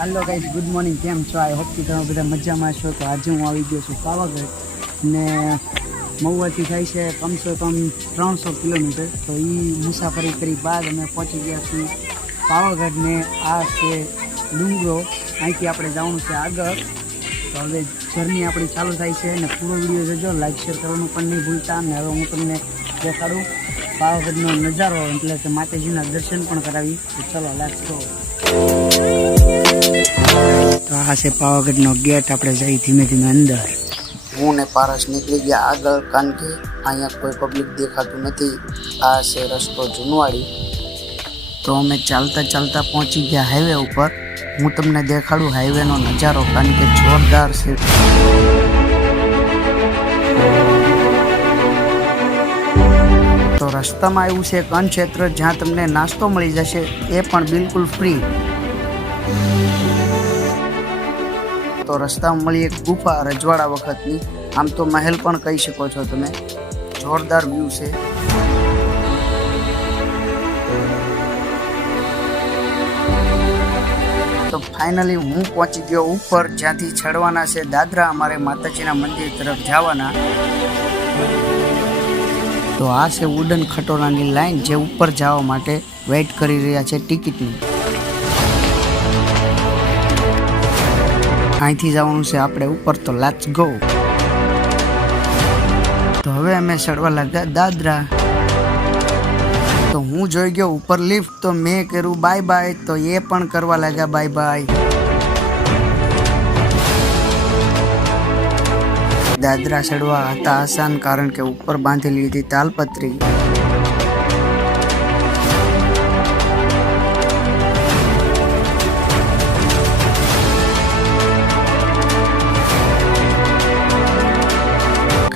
Hello guys, good morning. केम छो? I hope कि તમે બધા મજામાં છો। તો આજે હું આવી ગયો છું પાવાગઢ ને મહુવાથી થાય છે કમસે કમ 300 કિલોમીટર। તો એ મુસાફરી કરી બાદ અમે પહોંચી ગયા છીએ પાવાગઢ ને આ છે ડુંગરો। અહીંથી આપણે જવાનું છે આગળ। તો હવે જર્ની આપણી ચાલુ થાય છે અને પૂરો વિડીયો જોજો, લાઈક શેર કરવાનું પણ નહીં ભૂલતા। અને હવે હું તમને દેખાડું પાવાગઢનો નજારો, એટલે કે માતાજીના દર્શન પણ કરાવી। તો ચલો લેટ્સ ગો। તો આ છે પાવાગઢનો ગેટ। આપણે જઈ ધીમે ધીમે અંદર। હું ને પારસ નીકળી ગયા આગળ, કારણ કે અહીંયા કોઈ પબ્લિક દેખાતું નથી। આ છે રસ્તો જુનવાડી। તો અમે ચાલતા ચાલતા પહોંચી ગયા હાઈવે ઉપર। હું તમને દેખાડું હાઈવેનો નજારો, કારણ કે જોરદાર છે। તો રસ્તામાં આવ્યું છે એક અન્નક્ષેત્ર, જ્યાં તમને નાસ્તો મળી જશે, એ પણ બિલકુલ ફ્રી। તો રસ્તામાં મળી એક ગુફા રજવાડા વખતની, આમ તો મહેલ પણ કહી શકો છો તમે। જોરદાર વ્યૂ છે। તો ફાઇનલી હું પહોંચી ગયો ઉપર, જ્યાંથી ચડવાના છે દાદરા, અમારે માતાજીના મંદિર તરફ જવાના। તો આ છે વુડન ખટોલાની લાઈન, જે ઉપર જવા માટે વેઇટ કરી રહ્યા છે ટિકિટની। અહીંથી જવાનું છે આપણે ઉપર। તો લેટ્સ ગો। તો હવે અમે ચડવા લાગ્યા દાદરા। તો હું જોઈ ગયો ઉપર લિફ્ટ, તો મેં કર્યું બાય બાય, તો એ પણ કરવા લાગ્યા બાય બાય। દાદરા ચડવા હતા આસાન, કારણ કે ઉપર બાંધેલી હતી તાલપત્રી।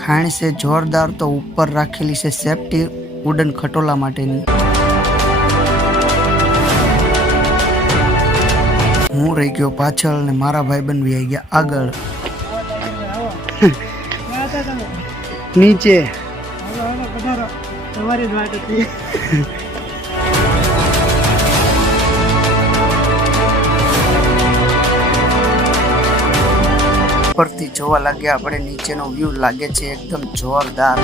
ખાણ છે જોરદાર। તો ઉપર રાખેલી છે સેફટી વુડન ખટોલા માટેની। હું રહી ગયો પાછળ ને મારા ભાઈબંધ આવી ગયા આગળ। નીચે પરથી જોવા લાગ્યા આપણે નીચેનો વ્યૂ, લાગે છે એકદમ જોરદાર।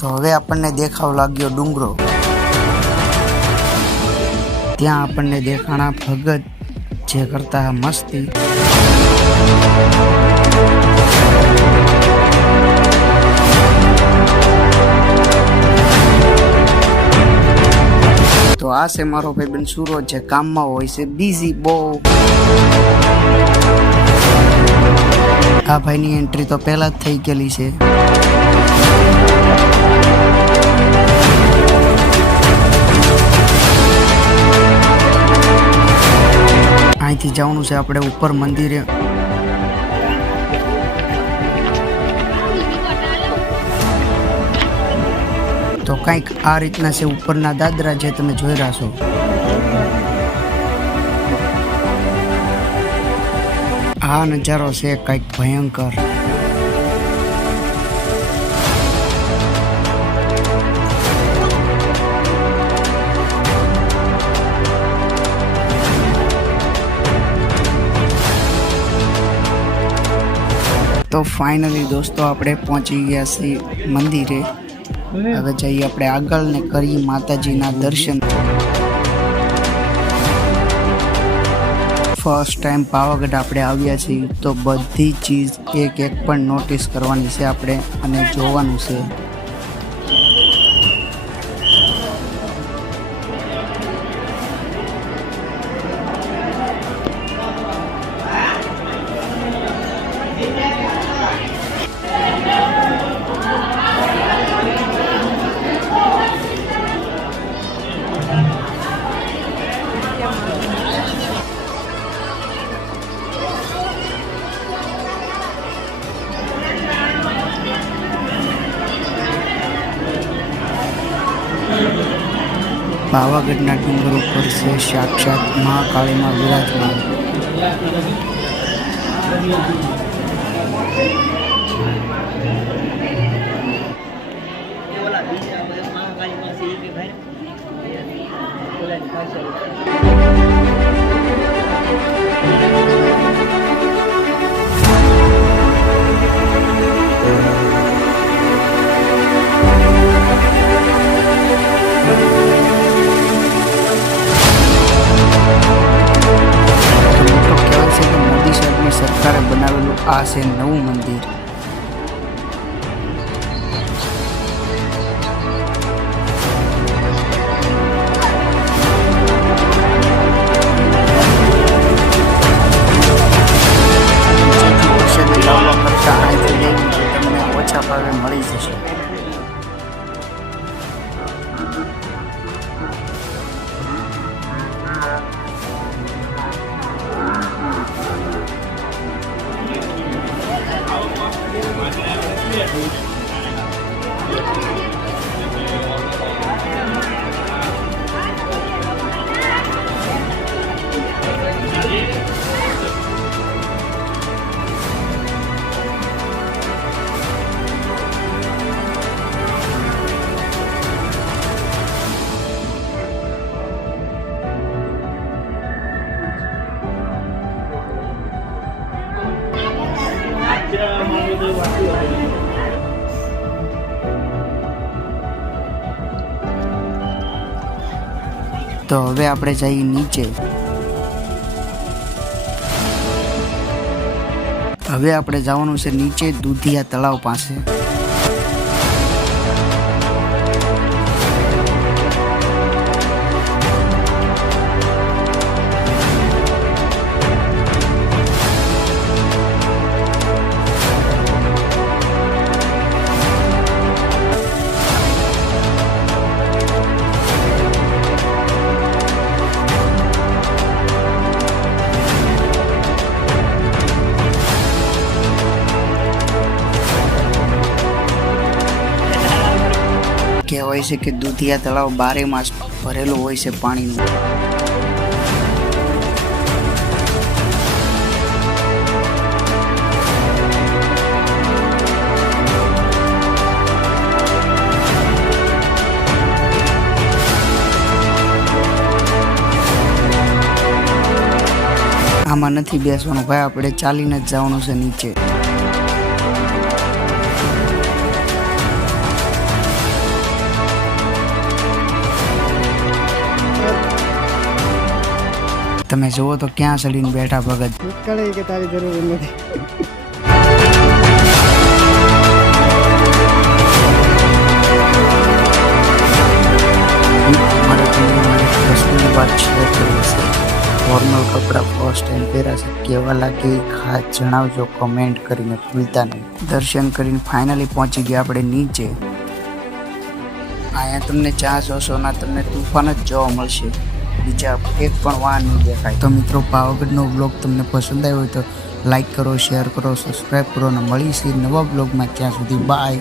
તો હવે આપણને દેખાવ લાગ્યો ડુંગરો। ત્યાં આપણને દેખાણા ભગત, જે કરતા મસ્તી। તો આ છે મારો ભાઈબંધ સુરજ, જે કામમાં હોય છે બિઝી બહુ। આ ભાઈની એન્ટ્રી તો પહેલા જ થઈ ગયેલી છે। અહીંથી જવાનું છે આપણે ઉપર મંદિરે। તો કંઈક આ રીતના છે ઉપરના દાદરા, જે તમે જોઈ રહ્યા છો। આ નજારો છે કંઈક ભયંકર। તો ફાઇનલી દોસ્તો આપણે પહોંચી ગયા છીએ મંદિરે। હવે જઈએ આપણે આગળ ને કરીએ માતાજીના દર્શન। ફર્સ્ટ ટાઈમ પાવાગઢ આપણે આવ્યા છીએ, તો બધી ચીજ એક એક પણ નોટિસ કરવાની છે આપણે, અને જોવાનું છે। પાવાગઢના ડુંગર ઉપર છે સાક્ષાત મહાકાળીમાં વિરાજમાન। મોદી સાહેબની સરકારે બનાવેલું આ છે નવું મંદિર. તમને ઓછા ભાવે મળી જશે. તો હવે આપણે જઈએ નીચે. હવે આપણે જવાનું છે નીચે દૂધિયા તળાવ પાસે. કહેવાય છે કે દૂધિયા તળાવ 12 માસ ભરેલું હોય છે પાણીનું. આમાં નથી બેસવાનું ભાઈ, આપણે ચાલીને જ જવાનું છે નીચે. તમે જુઓ તો ક્યાં ચડીને બેઠા ભગત. કે તારી જરૂર નથી. ફોર્મલ કપડાં ફર્સ્ટ ટાઈમ પહેર્યા છે, કેવા લાગે ખાસ જણાવજો કમેન્ટ કરીને, ભૂલતા નહીં. દર્શન કરીને ફાઇનલી પહોંચી ગયા આપણે નીચે. અહીંયા તમને ચા જોશો ના તમને તુફાન જ જોવા મળશે, બીજા એક પણ વાહન નહીં દેખાય. તો મિત્રો, પાવાગઢનો બ્લોગ તમને પસંદ આવ્યો હોય તો લાઈક કરો, શેર કરો, સબસ્ક્રાઈબ કરો અને મળીશું નવા બ્લોગમાં. ત્યાં સુધી બાય.